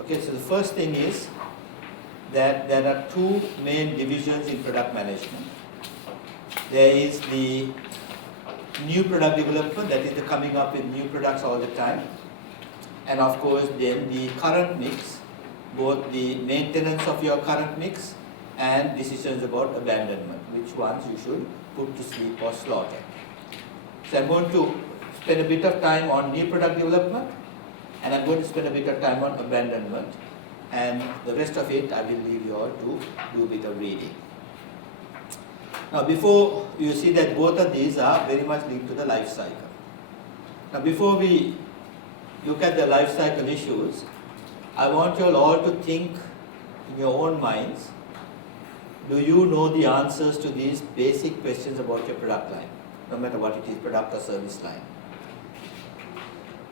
Okay, so the first thing is that there are two main divisions in product management. There is the new product development, that is the coming up with new products all the time. And of course then the current mix, both the maintenance of your current mix and decisions about abandonment, which ones you should put to sleep or slaughter. So I'm going to spend a bit of time on new product development, and I'm going to spend a bit of time on abandonment, and the rest of it I will leave you all to do a bit of reading. Now before you see that both of these are very much linked to the life cycle. Now before we look at the life cycle issues, I want you all to think in your own minds, do you know the answers to these basic questions about your product line, no matter what it is, product or service line?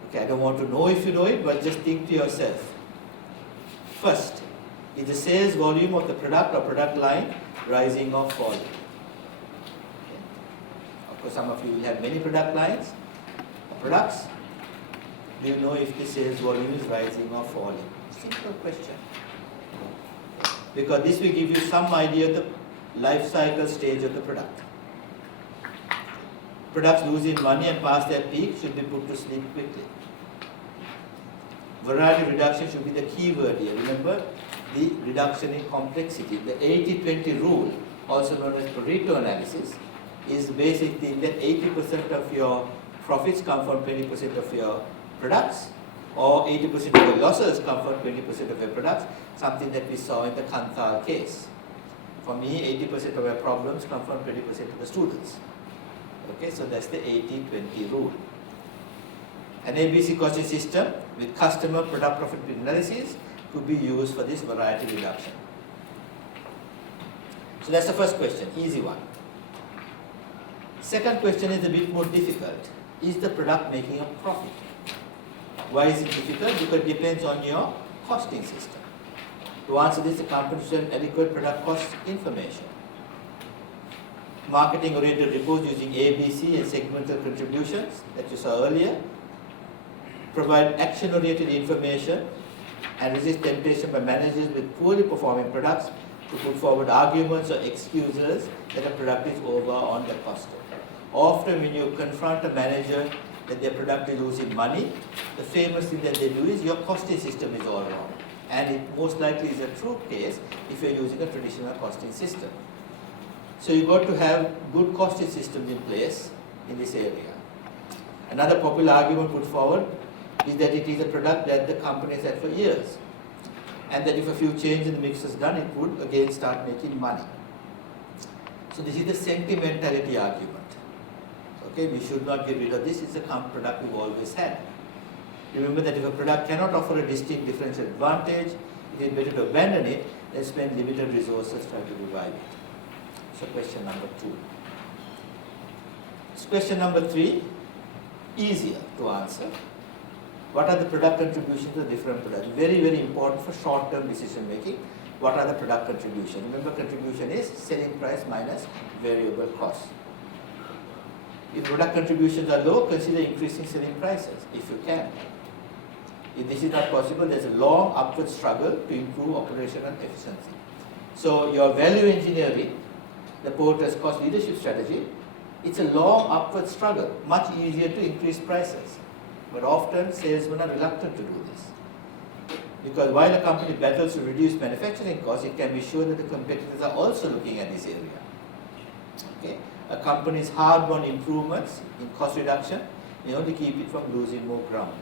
Okay, I don't want to know if you know it, but just think to yourself. First, is the sales volume of the product or product line rising or falling? Okay. Of course, some of you will have many product lines or products. Do you know if the sales volume is rising or falling? Simple question. Because this will give you some idea of the life cycle stage of the product. Products losing money and past their peak should be put to sleep quickly. Variety reduction should be the key word here. Remember the reduction in complexity. The 80-20 rule, also known as Pareto analysis, is basically that 80% of your profits come from 20% of your products, or 80% of your losses come from 20% of your products, something that we saw in the Kanthal case. For me, 80% of our problems come from 20% of the students. Okay, so that's the 80-20 rule. An ABC costing system with customer product profit analysis could be used for this variety reduction. So that's the first question, easy one. Second question is a bit more difficult. Is the product making a profit? Why is it difficult? Because it depends on your costing system. To answer this, the company should have adequate product cost information. Marketing-oriented reports using ABC and segmental contributions that you saw earlier provide action-oriented information and resist temptation by managers with poorly performing products to put forward arguments or excuses that a product is over or undercosted. Often when you confront a manager that their product is losing money, the famous thing that they do is your costing system is all wrong. And it most likely is a true case if you're using a traditional costing system. So you've got to have good costing systems in place in this area. Another popular argument put forward is that it is a product that the company has had for years, and that if a few changes in the mix is done, it would again start making money. So this is the sentimentality argument. Okay, we should not get rid of this. It's a product we've always had. Remember that if a product cannot offer a distinct differential advantage, it is better to abandon it than spend limited resources trying to revive it. So question number 2. Question number 3, easier to answer. What are the product contributions to different products? Very, very important for short-term decision making. What are the product contributions? Remember, contribution is selling price minus variable cost. If product contributions are low, consider increasing selling prices if you can. If this is not possible, there's a long upward struggle to improve operational efficiency. So your value engineering, the Porter's cost leadership strategy, it's a long upward struggle, much easier to increase prices. But often salesmen are reluctant to do this. Because while a company battles to reduce manufacturing costs, it can be sure that the competitors are also looking at this area. Okay? A company's hard-won improvements in cost reduction may only keep it from losing more ground.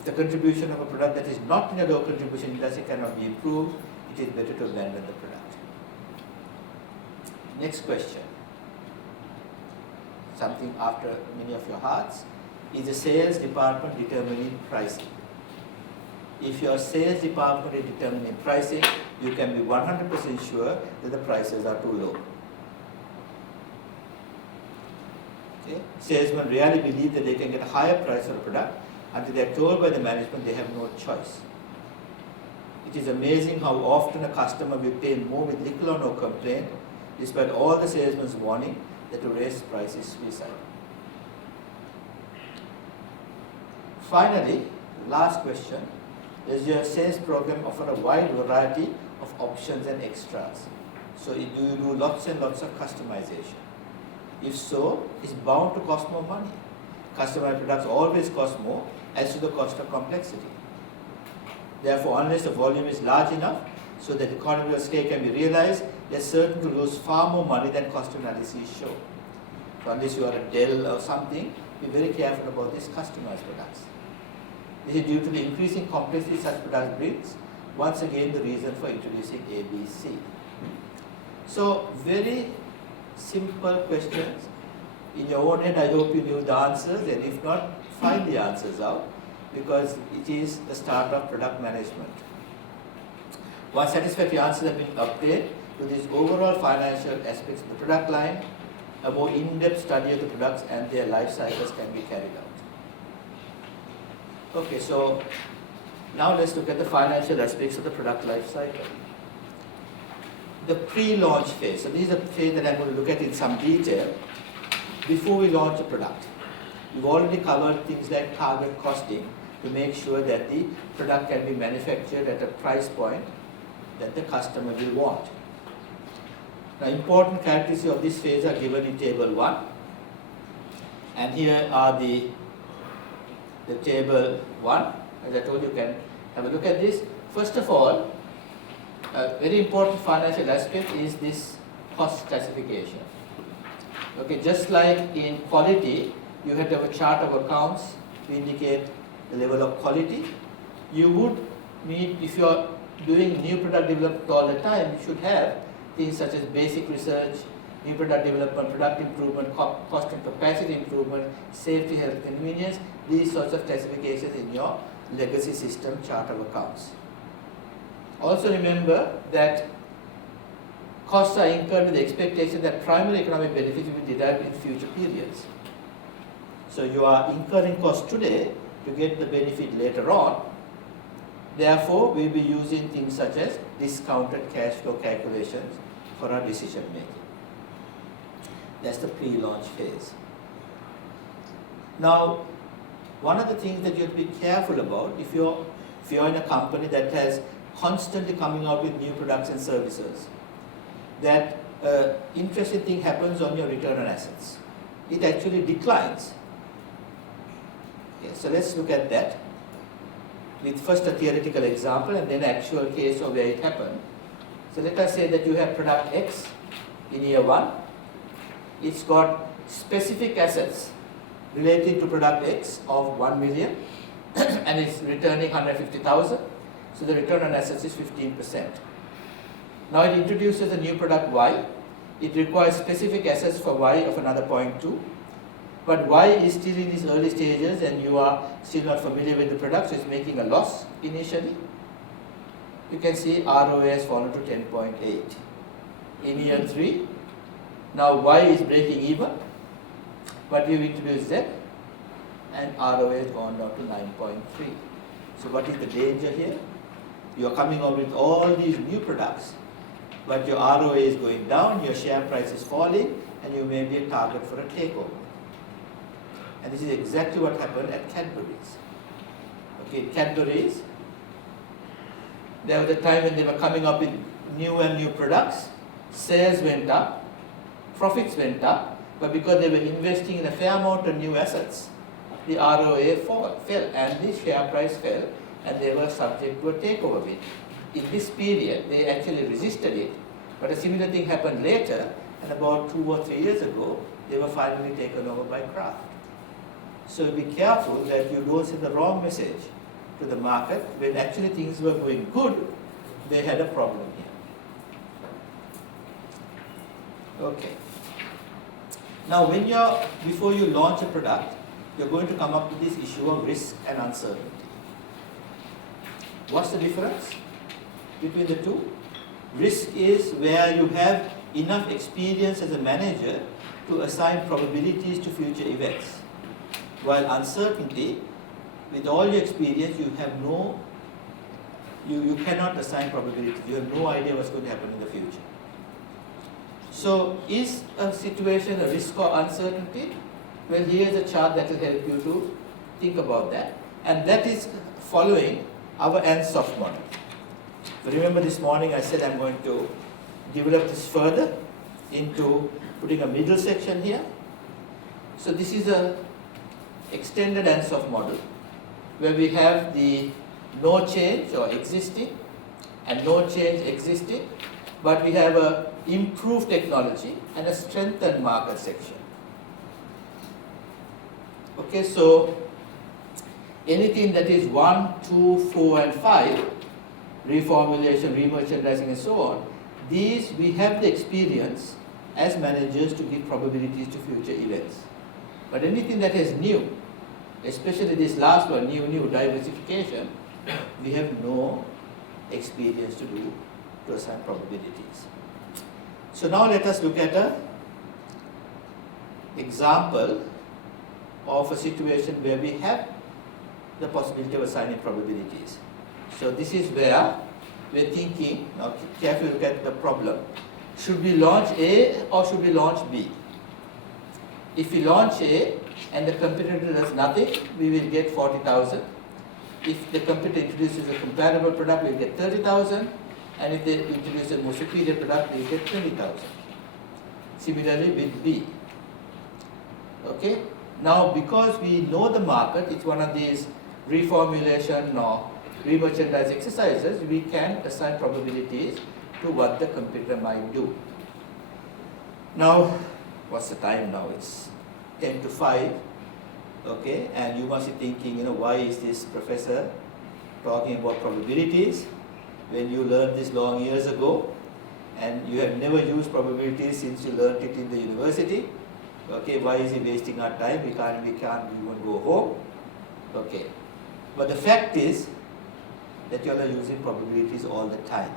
If the contribution of a product that is not in a low contribution industry cannot be improved, it is better to abandon the product. Next question. Something after many of your hearts. Is the sales department determining pricing? If your sales department is determining pricing, you can be 100% sure that the prices are too low. Okay? Salesmen really believe that they can get a higher price for a product until they are told by the management they have no choice. It is amazing how often a customer will pay more with little or no complaint, despite all the salesman's warning that to raise price is suicide. Finally, last question, does your sales program offer a wide variety of options and extras? So do you do lots and lots of customization? If so, it's bound to cost more money. Customized products always cost more as to the cost of complexity. Therefore, unless the volume is large enough so that economy of scale can be realized, you're certain to lose far more money than cost analyses show. So unless you are a Dell or something, be very careful about these customized products. This is due to the increasing complexity such products brings, once again the reason for introducing ABC. So very simple questions. In your own head, I hope you knew the answers, and if not, find the answers out, because it is the start of product management. Once satisfactory answers have been obtained to these overall financial aspects of the product line, a more in-depth study of the products and their life cycles can be carried out. Okay, so now let's look at the financial aspects of the product life cycle. The pre-launch phase. So this is a phase that I'm going to look at in some detail before we launch a product. We've already covered things like target costing to make sure that the product can be manufactured at a price point that the customer will want. Now, important characteristics of this phase are given in table 1. And here are the table 1. As I told you, can have a look at this. First of all, a very important financial aspect is this cost classification. Okay, just like in quality, you have to have a chart of accounts to indicate the level of quality. You would need, if you are doing new product development all the time, you should have things such as basic research, new product development, product improvement, cost and capacity improvement, safety, health, convenience, these sorts of classifications in your legacy system chart of accounts. Also remember that costs are incurred with the expectation that primary economic benefits will be derived in future periods. So you are incurring costs today to get the benefit later on. Therefore, we will be using things such as discounted cash flow calculations for our decision making. That's the pre-launch phase. Now, one of the things that you have to be careful about, if you're in a company that has constantly coming out with new products and services, that interesting thing happens on your return on assets. It actually declines. Okay, so let's look at that with first a theoretical example and then an actual case of where it happened. So let us say that you have product X in year 1. It's got specific assets relating to product X of 1 million and it's returning 150,000. So the return on assets is 15%. Now it introduces a new product Y. It requires specific assets for Y of another 0.2. But Y is still in its early stages and you are still not familiar with the product, so it's making a loss initially. You can see ROA has fallen to 10.8. In year 3, now Y is breaking even, but we've introduced Z and ROA has gone down to 9.3. So what is the danger here? You are coming out with all these new products, but your ROA is going down, your share price is falling, and you may be a target for a takeover. And this is exactly what happened at Cadbury's. Okay, Cadbury's, there was a time when they were coming up with new products, sales went up, profits went up, but because they were investing in a fair amount of new assets, the ROA fell and the share price fell, and they were subject to a takeover bid. In this period, they actually resisted it, but a similar thing happened later, and about 2 or 3 years ago, they were finally taken over by Kraft. So be careful that you don't send the wrong message to the market. When actually things were going good, they had a problem here. Okay. Now, before you launch a product, you're going to come up with this issue of risk and uncertainty. What's the difference between the two? Risk is where you have enough experience as a manager to assign probabilities to future events. While uncertainty, with all your experience, you cannot assign probabilities. You have no idea what's going to happen in the future. So is a situation a risk or uncertainty? Well, here's a chart that will help you to think about that. And that is following our Ansoff model. Remember this morning I said I'm going to develop this further into putting a middle section here. So this is a extended Ansoff model where we have the no change or existing and no change existing, but we have a improved technology and a strengthened market section. Okay, so anything that is 1, 2, 4 and 5, reformulation, remerchandising and so on, these we have the experience as managers to give probabilities to future events. But anything that is new, especially this last one, new diversification, we have no experience to do to assign probabilities. So now let us look at an example of a situation where we have the possibility of assigning probabilities. So this is where we're thinking, now carefully look at the problem. Should we launch A or should we launch B? If we launch A and the competitor does nothing, we will get 40,000. If the competitor introduces a comparable product, we'll get 30,000. And if they introduce a more superior product, we'll get 20,000. Similarly with B. Okay? Now because we know the market, it's one of these reformulation or remerchandise exercises, we can assign probabilities to what the competitor might do. Now, what's the time now? It's 10 to 5, okay? And you must be thinking, why is this professor talking about probabilities when you learned this long years ago and you have never used probabilities since you learned it in the university? Okay, why is he wasting our time? We can't even go home. Okay, but the fact is that you all are using probabilities all the time.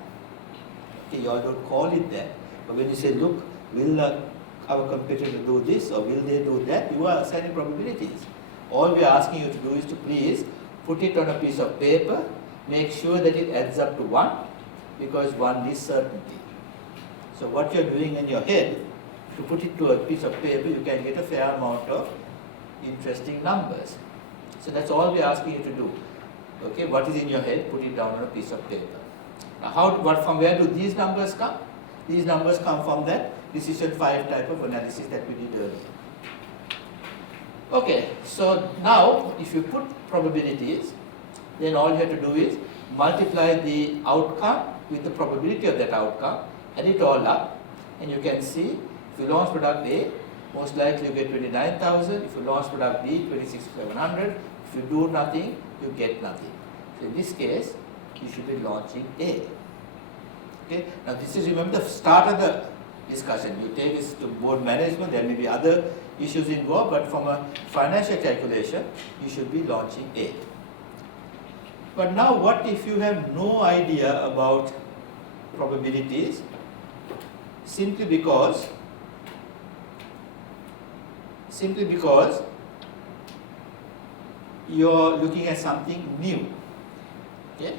Okay, you all don't call it that, but when you say, look, will our competitor do this or will they do that, you are assigning probabilities. All we are asking you to do is to please put it on a piece of paper, make sure that it adds up to 1, because 1 is certainty. So what you're doing in your head, to put it to a piece of paper, you can get a fair amount of interesting numbers. So that's all we're asking you to do. Okay, what is in your head, put it down on a piece of paper. Now from where do these numbers come? These numbers come from that decision 5 type of analysis that we did earlier. Okay, so now if you put probabilities, then all you have to do is multiply the outcome with the probability of that outcome, add it all up, and you can see if you launch product A, most likely you get 29,000. If you launch product B, 26,700. If you do nothing, you get nothing. So in this case, you should be launching A. Okay. Now this is, remember, the start of the discussion. You take this to board management. There may be other issues involved, but from a financial calculation, you should be launching A. But now, what if you have no idea about probabilities? Simply because you're looking at something new. Okay?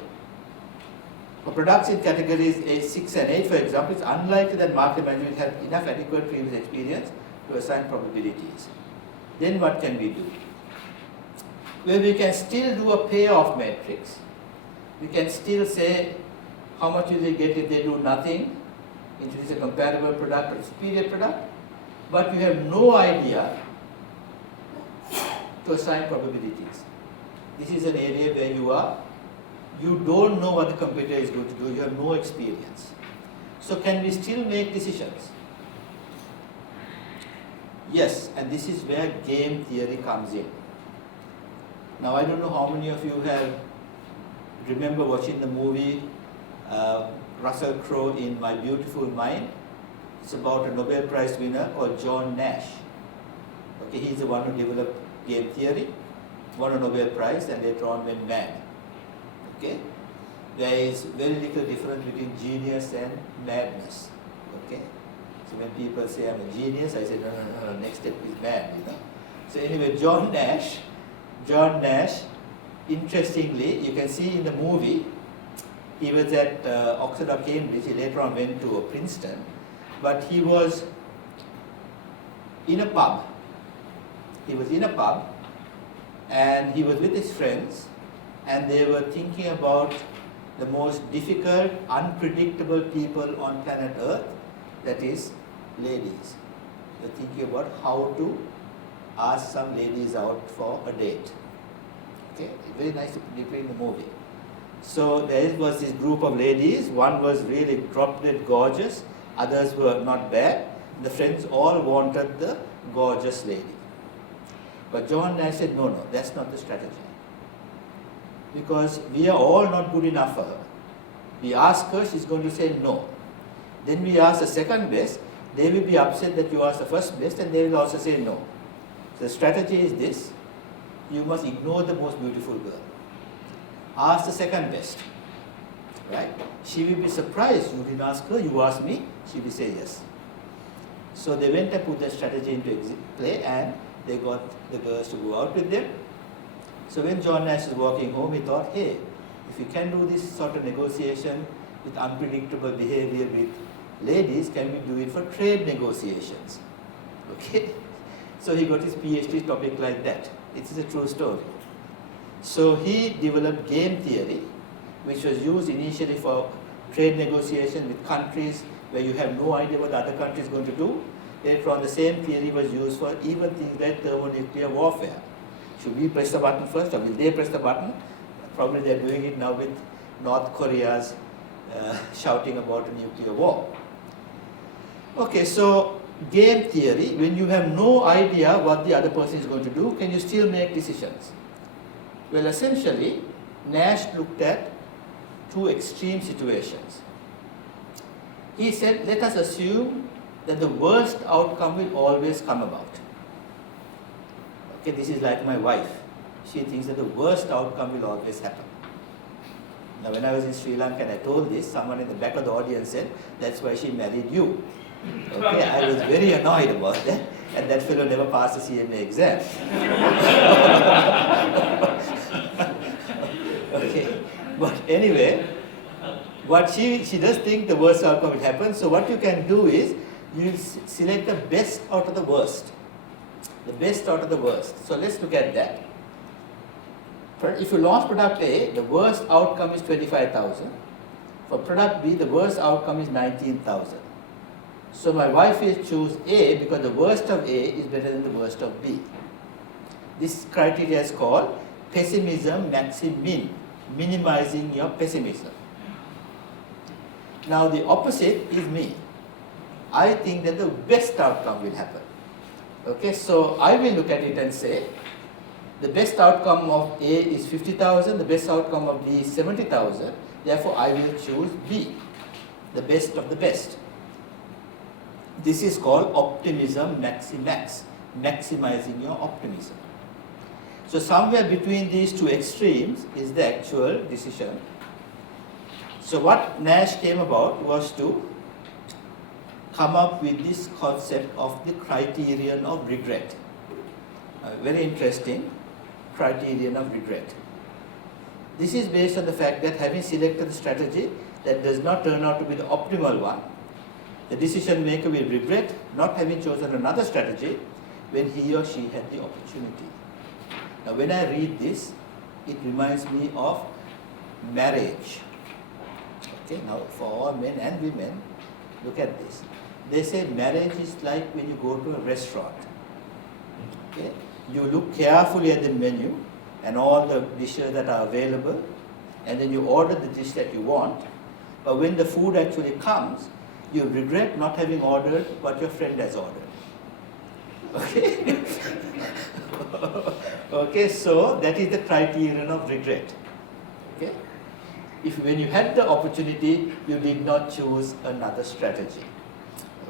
For products in categories A6 and 8, for example, it's unlikely that market management will have enough adequate previous experience to assign probabilities. Then what can we do? Well, we can still do a payoff matrix. We can still say how much will they get if they do nothing, introduce a comparable product or a superior product, but we have no idea to assign probabilities. This is an area where you don't know what the competitor is going to do, you have no experience. So can we still make decisions? Yes, and this is where game theory comes in. Now I don't know how many of you remember watching the movie Russell Crowe in My Beautiful Mind. It's about a Nobel Prize winner called John Nash. Okay, he's the one who developed game theory, won a Nobel Prize, and later on went mad. Okay, there is very little difference between genius and madness. Okay, so when people say I'm a genius, I say no, next step is mad. So anyway, John Nash, interestingly, you can see in the movie, he was at Oxford or Cambridge. He later on went to Princeton, but he was in a pub. And he was with his friends, and they were thinking about the most difficult, unpredictable people on planet Earth, that is ladies. They're thinking about how to ask some ladies out for a date. Okay, very nice to depict in the movie. So there was this group of ladies. One was really drop-dead gorgeous, others were not bad. The friends all wanted the gorgeous lady. But John Nash said, no, that's not the strategy. Because we are all not good enough for her. We ask her, she's going to say no. Then we ask the second best, they will be upset that you asked the first best, and they will also say no. So the strategy is this: you must ignore the most beautiful girl. Ask the second best, right? She will be surprised. You didn't ask her, you asked me. She will say yes. So they went and put that strategy into play, and they got the girls to go out with them. So when John Nash was walking home, he thought, hey, if we can do this sort of negotiation with unpredictable behavior with ladies, can we do it for trade negotiations? Okay? So he got his PhD topic like that. It is a true story. So he developed game theory, which was used initially for trade negotiation with countries where you have no idea what the other country is going to do. Later on, the same theory was used for even things like thermonuclear warfare. Should we press the button first, or will they press the button? Probably they're doing it now with North Korea's shouting about a nuclear war. Okay, so game theory, when you have no idea what the other person is going to do, can you still make decisions? Well, essentially, Nash looked at two extreme situations. He said, let us assume that the worst outcome will always come about. Okay, this is like my wife. She thinks that the worst outcome will always happen. Now, when I was in Sri Lanka and I told this, someone in the back of the audience said, that's why she married you. Okay, I was very annoyed about that, and that fellow never passed the CMA exam. Okay, but anyway, what she does think the worst outcome will happen. So what you can do is, you select the best out of the worst. The best out of the worst. So let's look at that. If you launch product A, the worst outcome is 25,000. For product B, the worst outcome is 19,000. So my wife will choose A because the worst of A is better than the worst of B. This criteria is called pessimism maximin, minimizing your pessimism. Now the opposite is me. I think that the best outcome will happen. Okay, so I will look at it and say, the best outcome of A is 50,000, the best outcome of B is 70,000, therefore I will choose B, the best of the best. This is called optimism maximax, maximizing your optimism. So somewhere between these two extremes is the actual decision. So what Nash came about was to come up with this concept of the criterion of regret. Very interesting criterion of regret. This is based on the fact that having selected a strategy that does not turn out to be the optimal one, the decision maker will regret not having chosen another strategy when he or she had the opportunity. Now when I read this, it reminds me of marriage. Okay, now for all men and women, look at this. They say marriage is like when you go to a restaurant. Okay? You look carefully at the menu and all the dishes that are available, and then you order the dish that you want. But when the food actually comes, you regret not having ordered what your friend has ordered. Okay? Okay, so that is the criterion of regret. Okay? If when you had the opportunity, you did not choose another strategy.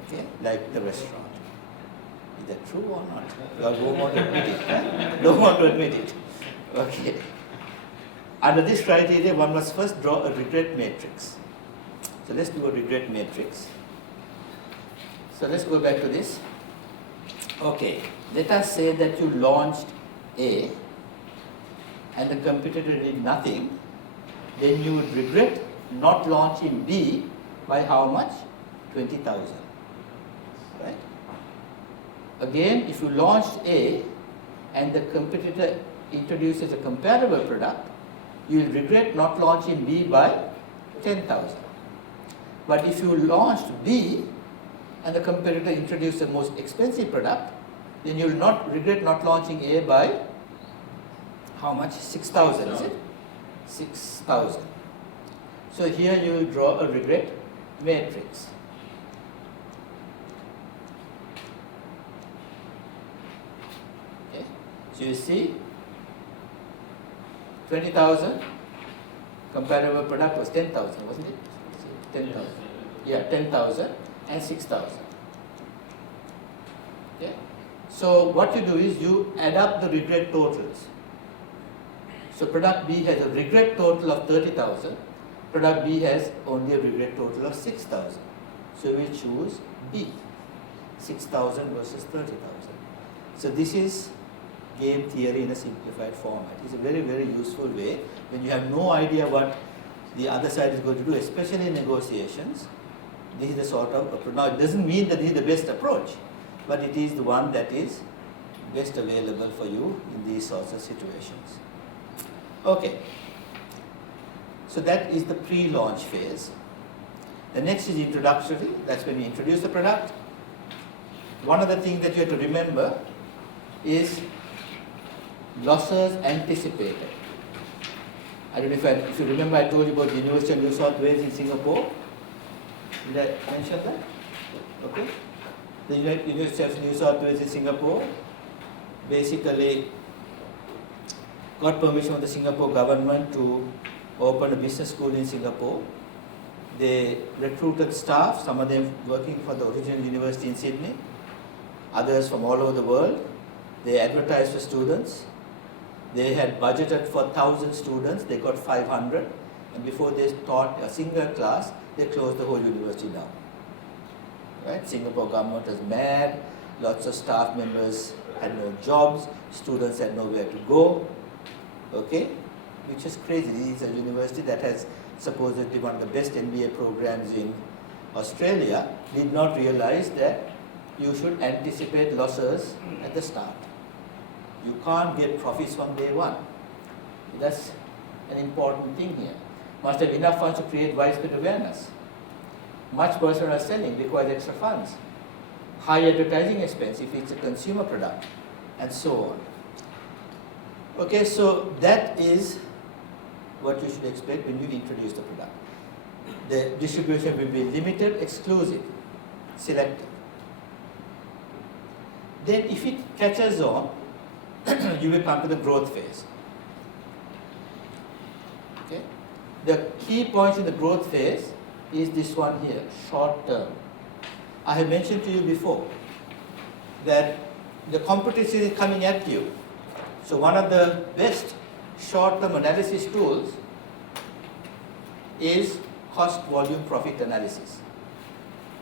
Okay, like the restaurant. Is that true or not? You all don't want to admit it. Huh? Don't want to admit it. Okay. Under this criteria, one must first draw a regret matrix. So let's do a regret matrix. So let's go back to this. Okay, let us say that you launched A and the competitor did nothing. Then you would regret not launching B by how much? 20,000. Right? Again, if you launched A and the competitor introduces a comparable product, you will regret not launching B by 10,000. But if you launched B and the competitor introduced the most expensive product, then you will not regret not launching A by how much? 6,000, is it? 6,000. So here you will draw a regret matrix. Okay. So you see 20,000, comparable product was 10,000, wasn't it? 10,000. Yeah, 10,000 and 6,000. Okay. So what you do is you add up the regret totals. So product B has a regret total of 30,000. Product B has only a regret total of 6,000. So we choose B, 6,000 versus 30,000. So this is game theory in a simplified format. It's a very, very useful way when you have no idea what the other side is going to do, especially in negotiations. This is the sort of approach. Now it doesn't mean that this is the best approach, but it is the one that is best available for you in these sorts of situations. Okay, so that is the pre-launch phase. The next is introductory. That's when we introduce the product. One of the things that you have to remember is losses anticipated. I don't know if you remember, I told you about the University of New South Wales in Singapore. Did I mention that? Okay. The University of New South Wales in Singapore basically got permission from the Singapore government to open a business school in Singapore. They recruited staff, some of them working for the original university in Sydney, others from all over the world. They advertised for students. They had budgeted for 1,000 students, they got 500, and before they taught a single class, they closed the whole university down. Right? Singapore government was mad, lots of staff members had no jobs, students had nowhere to go, okay? Which is crazy. This is a university that has supposedly one of the best MBA programs in Australia, did not realize that you should anticipate losses at the start. You can't get profits from day one. That's an important thing here. Must have enough funds to create widespread awareness. Much personal selling requires extra funds. High advertising expense if it's a consumer product, and so on. Okay, so that is what you should expect when you introduce the product. The distribution will be limited, exclusive, selective. Then if it catches on, you will come to the growth phase. Okay? The key points in the growth phase is this one here, short term. I have mentioned to you before that the competition is coming at you. So one of the best short-term analysis tools is cost volume profit analysis.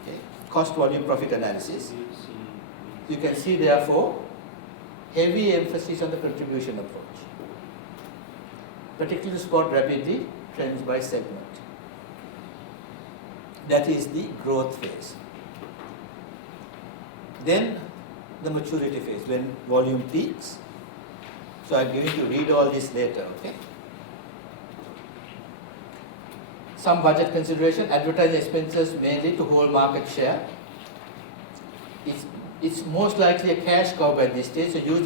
Okay? Cost volume profit analysis. You can see therefore heavy emphasis on the contribution approach, particularly spot rapidly trends by segment. That is the growth phase. Then the maturity phase, when volume peaks. So I'm going to read all this later, okay? Some budget consideration, advertising expenses mainly to hold market share. It's most likely a cash cow at this stage, so used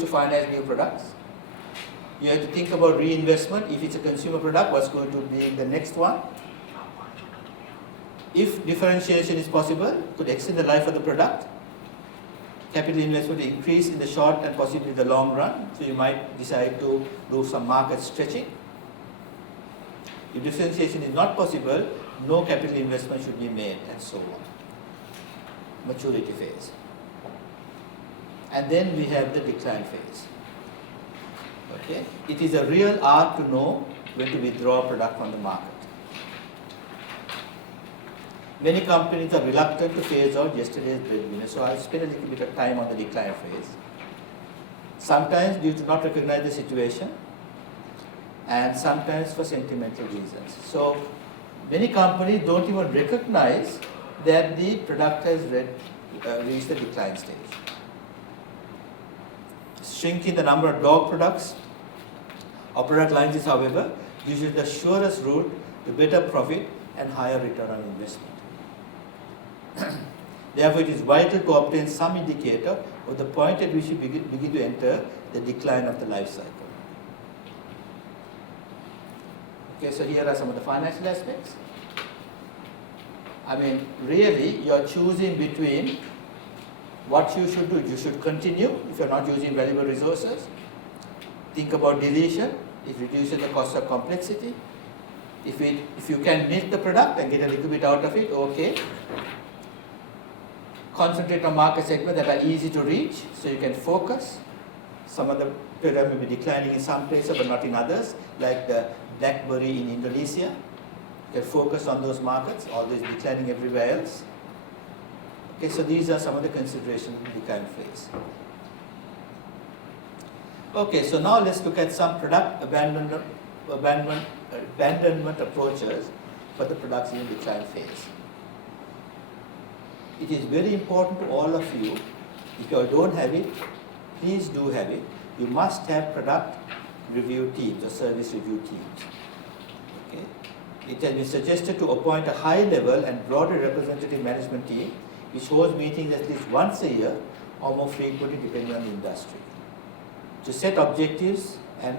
to finance new products. You have to think about reinvestment. If it's a consumer product, what's going to be the next one? If differentiation is possible, could extend the life of the product. Capital investment will increase in the short and possibly the long run, so you might decide to do some market stretching. If differentiation is not possible, no capital investment should be made, and so on. Maturity phase. And then we have the decline phase. Okay? It is a real art to know when to withdraw a product from the market. Many companies are reluctant to phase out yesterday's breadwinner, so I'll spend a little bit of time on the decline phase. Sometimes due to not recognize the situation, and sometimes for sentimental reasons. So many companies don't even recognize that the product has reached the decline stage. Shrinking the number of dog products Our product lines is, however, usually the surest route to better profit and higher return on investment. Therefore, it is vital to obtain some indicator of the point at which you begin to enter the decline of the life cycle. Okay, so here are some of the financial aspects. I mean, really, you are choosing between what you should do. You should continue if you're not using valuable resources. Think about deletion. It reduces the cost of complexity. If you can make the product and get a little bit out of it, okay. Concentrate on market segments that are easy to reach, so you can focus. Some of the program may be declining in some places, but not in others, like the BlackBerry in Indonesia. You can focus on those markets, although it's declining everywhere else. Okay, so these are some of the considerations in the decline phase. Okay, so now let's look at some product abandonment approaches for the products in decline phase. It is very important to all of you, if you all don't have it, please do have it. You must have product review teams or service review teams. Okay? It has been suggested to appoint a high level and broadly representative management team which holds meetings at least once a year or more frequently depending on the industry, to set objectives and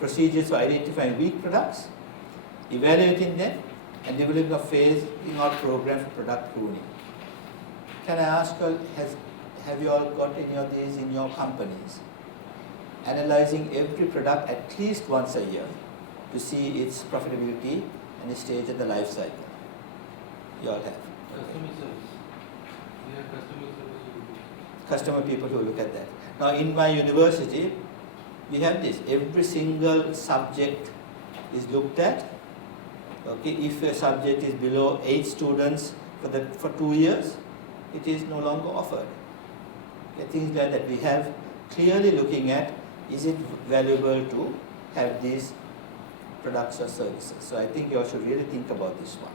procedures for identifying weak products, evaluating them, and developing a phasing out program for product pruning. Can I ask you all, have you all got any of these in your companies? Analyzing every product at least once a year to see its profitability and its stage of the life cycle. You all have. Customer service. We have customer service. Customer people who look at that. Now in my university, we have this. Every single subject is looked at. Okay, if a subject is below 8 students for 2 years, it is no longer offered. Okay, things like that we have clearly looking at, is it valuable to have these products or services? So I think you all should really think about this one.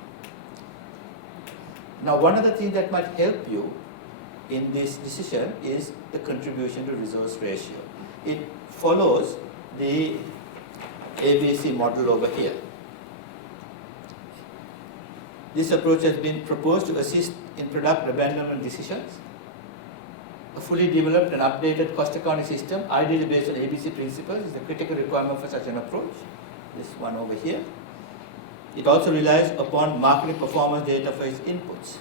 Now one other thing that might help you in this decision is the contribution to resource ratio. It follows the ABC model over here. This approach has been proposed to assist in product abandonment decisions. A fully developed and updated cost accounting system, ideally based on ABC principles, is a critical requirement for such an approach. This one over here. It also relies upon marketing performance data for its inputs,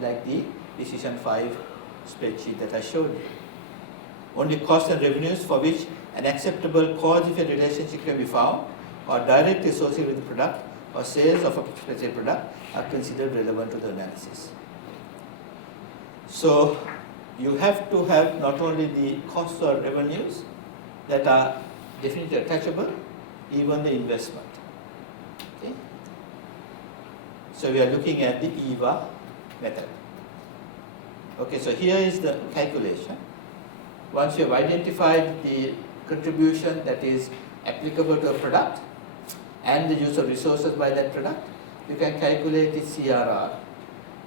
like the Decision 5 spreadsheet that I showed you. Only costs and revenues for which an acceptable cause-effect relationship can be found or directly associated with the product or sales of a specific product are considered relevant to the analysis. So you have to have not only the costs or revenues that are definitely attachable, even the investment. Okay? So we are looking at the EVA method. Okay, so here is the calculation. Once you have identified the contribution that is applicable to a product and the use of resources by that product, you can calculate the CRR,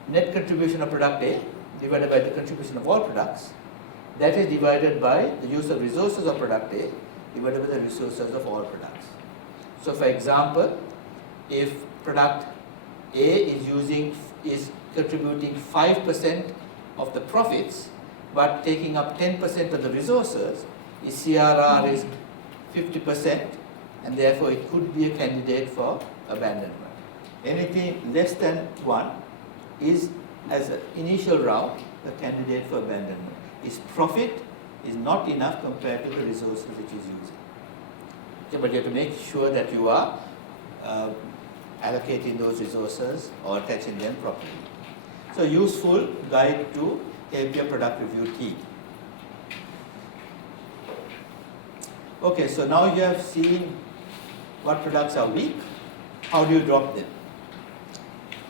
net contribution of product A divided by the contribution of all products, that is divided by the use of resources of product A divided by the resources of all products. So for example, if product A is contributing 5% of the profits but taking up 10% of the resources, its CRR is 50%, and therefore it could be a candidate for abandonment. Anything less than 1 is, as an initial round, a candidate for abandonment. Its profit is not enough compared to the resources it is using. Okay, but you have to make sure that you are allocating those resources or attaching them properly. So useful guide to help your product review team. Okay, so now you have seen what products are weak. How do you drop them?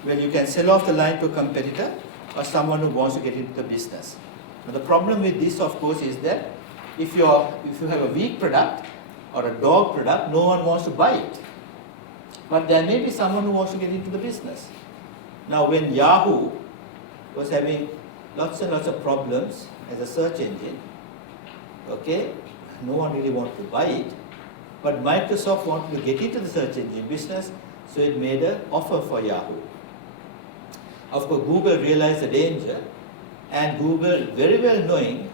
Well, you can sell off the line to a competitor or someone who wants to get into the business. Now, the problem with this, of course, is that if you have a weak product or a dog product, no one wants to buy it. But there may be someone who wants to get into the business. Now, when Yahoo was having lots and lots of problems as a search engine, okay, no one really wanted to buy it, But Microsoft wanted to get into the search engine business, so it made an offer for Yahoo. Of course, Google realized the danger, and Google, very well knowing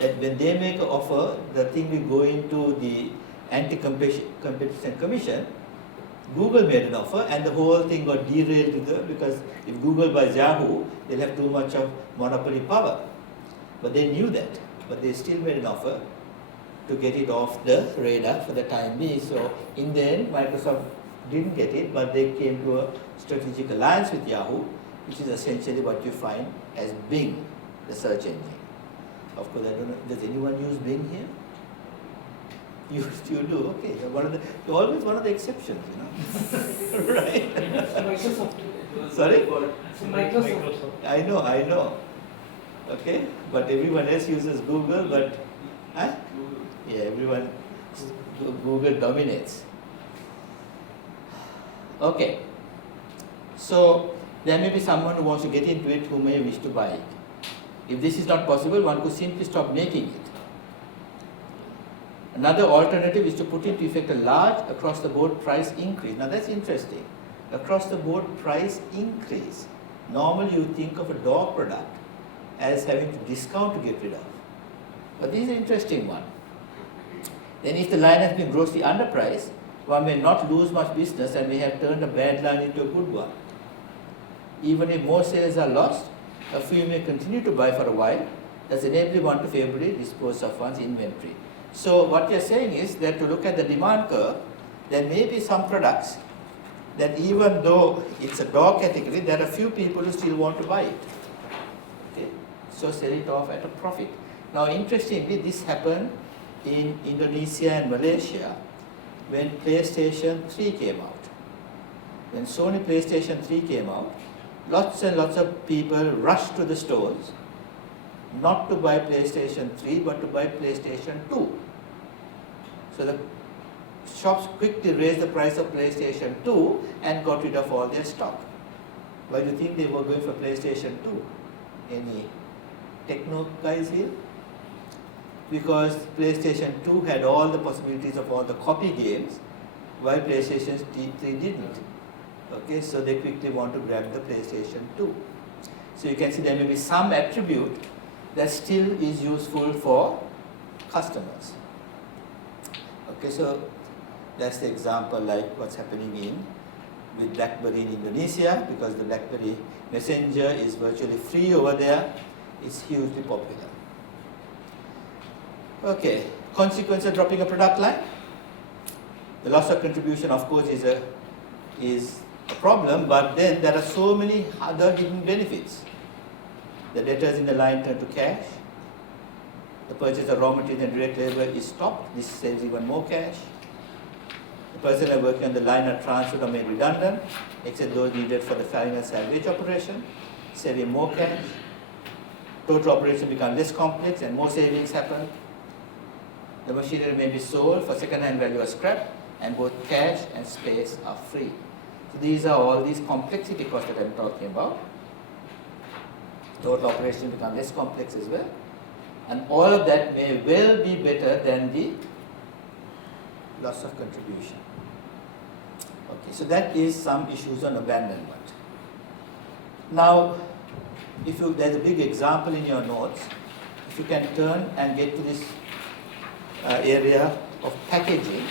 that when they make an offer, the thing will go into the Anti-Competition Commission. Google made an offer, and the whole thing got derailed because if Google buys Yahoo, they'll have too much of monopoly power. But they knew that, but they still made an offer to get it off the radar for the time being. So in the end, Microsoft didn't get it, but they came to a strategic alliance with Yahoo, which is essentially what you find as Bing, the search engine. Of course, I don't know, does anyone use Bing here? You do, okay. You're always one of the exceptions, you know. Right? Microsoft. Sorry? It's Microsoft. I know. Okay, but everyone else uses Google, but huh? Yeah, everyone, Google dominates. Okay, so there may be someone who wants to get into it who may wish to buy it. If this is not possible, one could simply stop making it. Another alternative is to put into effect a large across-the-board price increase. Now that's interesting. Across-the-board price increase. Normally you think of a door product as having to discount to get rid of. But this is an interesting one. Then if the line has been grossly underpriced, one may not lose much business and may have turned a bad line into a good one. Even if more sales are lost, a few may continue to buy for a while, thus enabling one to favorably dispose of one's inventory. So what you're saying is that to look at the demand curve, there may be some products that even though it's a door category, there are few people who still want to buy it. Okay? So sell it off at a profit. Now interestingly, this happened in Indonesia and Malaysia when PlayStation 3 came out. When Sony PlayStation 3 came out, lots and lots of people rushed to the stores not to buy PlayStation 3 but to buy PlayStation 2. So the shops quickly raised the price of PlayStation 2 and got rid of all their stock. Why do you think they were going for PlayStation 2? Any techno guys here? Because PlayStation 2 had all the possibilities of all the copy games, while PlayStation 3 didn't. Okay, so they quickly want to grab the PlayStation 2. So you can see there may be some attribute that still is useful for customers. Okay, so that's the example like what's happening with BlackBerry in Indonesia, because the BlackBerry Messenger is virtually free over there. It's hugely popular. Okay, consequence of dropping a product line. The loss of contribution, of course, is a problem, but then there are so many other hidden benefits. The debtors in the line turn to cash. The purchase of raw material and direct labor is stopped. This saves even more cash. The personnel working on the line are transferred or made redundant, except those needed for the final salvage operation, saving more cash. Total operation becomes less complex and more savings happen. The machinery may be sold for second-hand value or scrap, and both cash and space are free. So these are all these complexity costs that I'm talking about. Total operation becomes less complex as well. And all of that may well be better than the loss of contribution. Okay, so that is some issues on abandonment. Now, there's a big example in your notes. If you can turn and get to this area of packaging.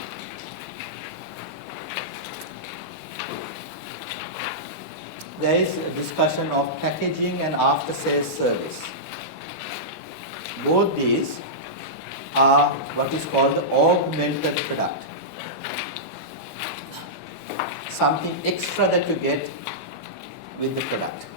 There is a discussion of packaging and after-sales service. Both these are what is called the augmented product. Something extra that you get with the product.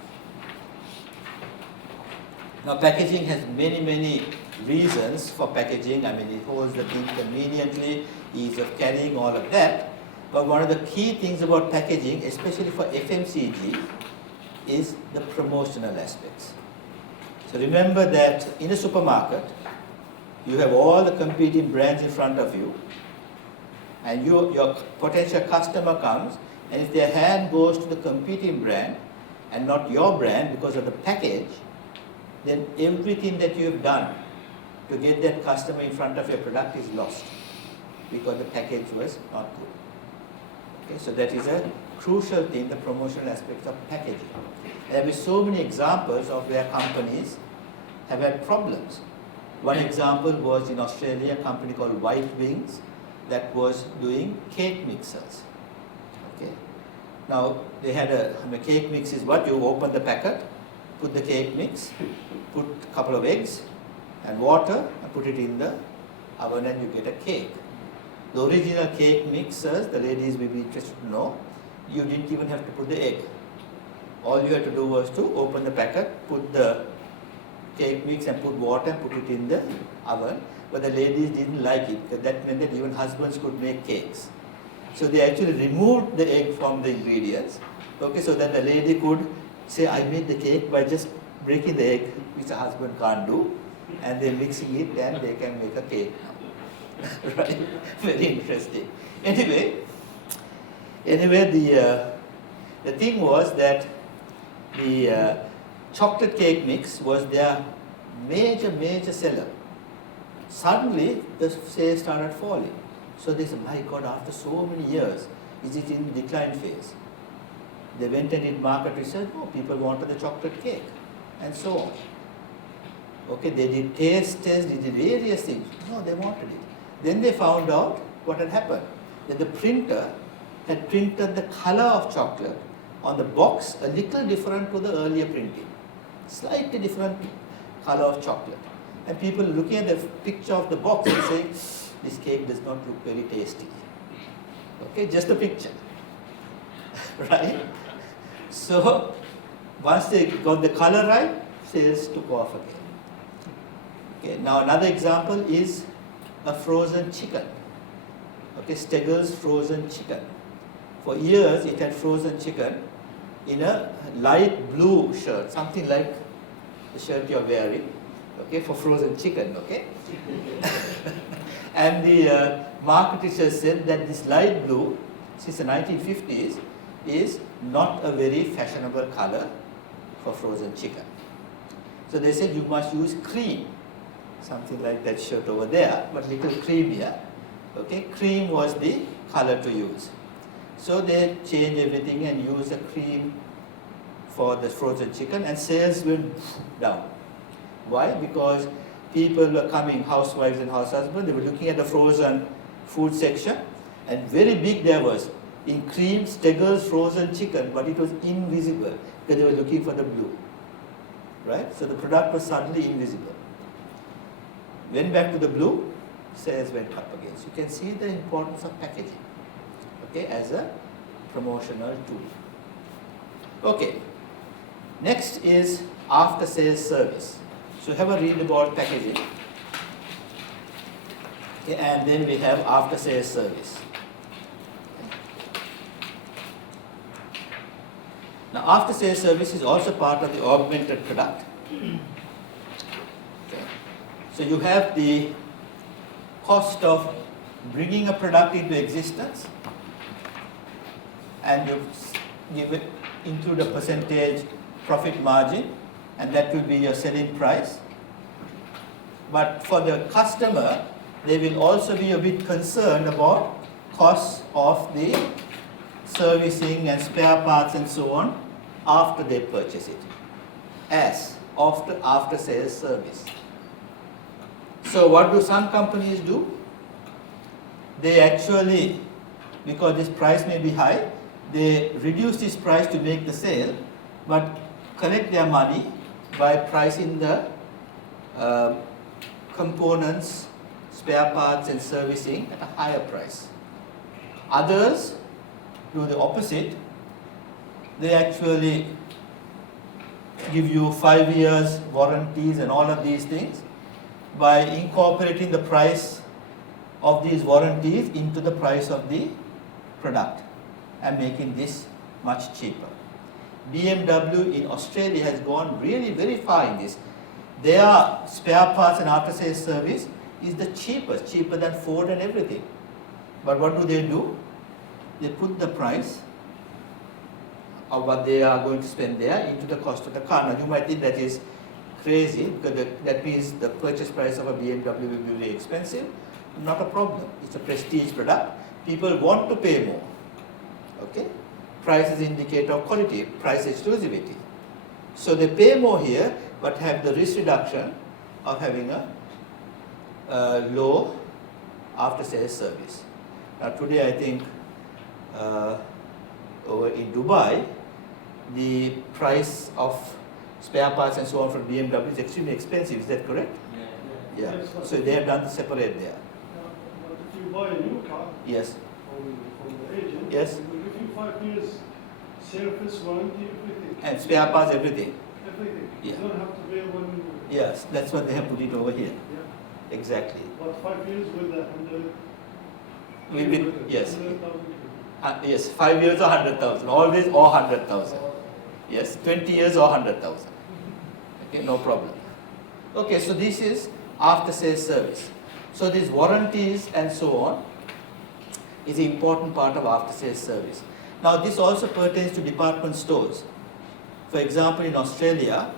Now packaging has many reasons for packaging. I mean, it holds the thing conveniently, ease of carrying, all of that. But one of the key things about packaging, especially for FMCG, is the promotional aspects. So remember that in a supermarket, you have all the competing brands in front of you, and your potential customer comes, and if their hand goes to the competing brand and not your brand because of the package, then everything that you have done to get that customer in front of your product is lost. because the package was not good. Okay, so that is a crucial thing, the promotional aspects of packaging. And there will be so many examples of where companies have had problems. One example was in Australia, a company called White Wings that was doing cake mixers. Okay. Now they had a cake mix is what? You open the packet, put the cake mix, put a couple of eggs and water and put it in the oven and you get a cake. The original cake mixers, the ladies will be interested to know, you didn't even have to put the egg. All you had to do was to open the packet, put the cake mix and put water and put it in the oven. But the ladies didn't like it because that meant that even husbands could make cakes. So they actually removed the egg from the ingredients, okay, so that the lady could say, I made the cake by just breaking the egg, which a husband can't do, and they're mixing it and they can make a cake. Right? Very interesting. Anyway, the thing was that the chocolate cake mix was their major seller. Suddenly, the sales started falling. So they said, my God, after so many years, is it in decline phase? They went and did market research. No, people wanted the chocolate cake, and so on. Okay, they did taste tests, they did various things. No, they wanted it. Then they found out what had happened. That the printer had printed the color of chocolate on the box a little different to the earlier printing. Slightly different color of chocolate. And people looking at the picture of the box and saying, this cake does not look very tasty. Okay, just a picture. Right? So, once they got the color right, sales took off again. Okay, now another example is a frozen chicken. Okay, Steggles frozen chicken. For years it had frozen chicken in a light blue shirt, something like the shirt you're wearing, okay, for frozen chicken, okay? And the market research said that this light blue, since the 1950s, is not a very fashionable color for frozen chicken. So they said you must use cream, something like that shirt over there, but little creamier. Okay, cream was the color to use. So they changed everything and used a cream for the frozen chicken, and sales went down. Why? Because people were coming, housewives and house husbands, they were looking at the frozen food section, and very big there was, in cream, Steggles frozen chicken, but it was invisible because they were looking for the blue. Right? So the product was suddenly invisible. Went back to the blue, sales went up again. So you can see the importance of packaging, okay, as a promotional tool. Okay, next is after sales service. So have a read about packaging. Okay, and then we have after sales service. Now after sales service is also part of the augmented product. Okay. So you have the cost of bringing a product into existence, and you give it, include a percentage profit margin, and that will be your selling price. But for the customer, they will also be a bit concerned about costs of the servicing and spare parts and so on after they purchase it, as after sales service. So what do some companies do? They actually, because this price may be high, they reduce this price to make the sale, but collect their money by pricing the components, spare parts and servicing at a higher price. Others do the opposite. They actually give you 5 years warranties and all of these things by incorporating the price of these warranties into the price of the product and making this much cheaper. BMW in Australia has gone really very far in this. Their spare parts and after sales service is the cheapest, cheaper than Ford and everything. But what do? They put the price of what they are going to spend there into the cost of the car. Now you might think that is crazy, because that means the purchase price of a BMW will be very expensive. not a problem. It's a prestige product. People want to pay more. Okay? Price is indicator of quality, price exclusivity. So they pay more here, but have the risk reduction of having a low after-sales service. Now today I think over in Dubai, the price of spare parts and so on from BMW is extremely expensive. Is that correct? Yeah. Yes, sir. So they have done separate there. But if you buy a new car Yes. from the agent, Yes. they will give you 5 years service, warranty, everything. And spare parts, everything. Everything. Yeah. You don't have to pay one. Yes, that's what they have put it over here. Yeah. Exactly. But 5 years with the 100. Yes. 100,000. Yes, 5 years or 100,000. Always or 100,000. Yes, 20 years or 100,000. Okay, no problem. Okay, so this is after sales service. So these warranties and so on is an important part of after sales service. Now this also pertains to department stores. For example, in Australia,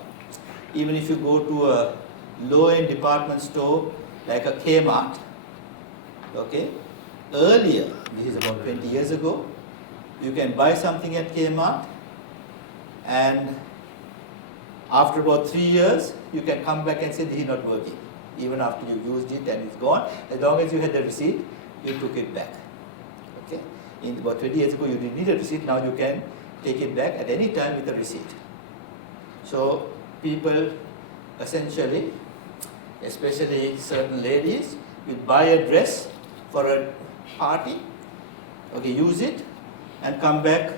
even if you go to a low-end department store like a Kmart, okay, earlier, this is about 20 years ago, you can buy something at Kmart and after about 3 years, you can come back and say this is not working. Even after you used it and it's gone, as long as you had the receipt, you took it back. Okay? In about 20 years ago, you didn't need a receipt, now you can take it back at any time with a receipt. So people essentially, especially certain ladies, will buy a dress for a party, okay, use it and come back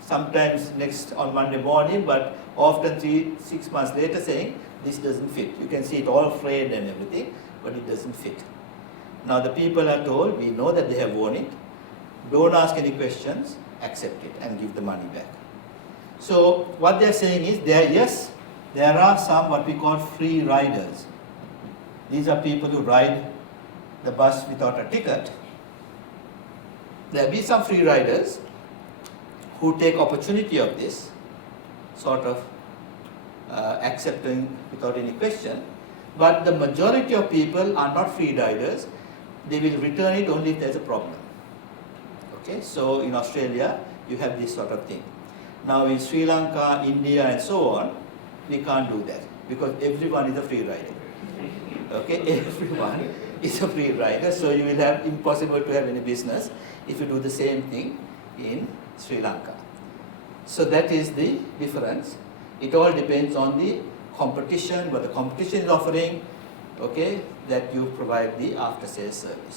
sometimes next on Monday morning, but often 3-6 months later saying this doesn't fit. You can see it all frayed and everything, but it doesn't fit. Now the people are told, we know that they have worn it, don't ask any questions, accept it and give the money back. So what they are saying is, there are some what we call free riders. These are people who ride the bus without a ticket. There will be some free riders who take opportunity of this, sort of accepting without any question, but the majority of people are not free riders. They will return it only if there is a problem. Okay, so in Australia, you have this sort of thing. Now in Sri Lanka, India and so on, we can't do that because everyone is a free rider. Okay, everyone is a free rider, so you will have impossible to have any business if you do the same thing in Sri Lanka. So that is the difference. It all depends on the competition, what the competition is offering, okay, that you provide the after-sales service.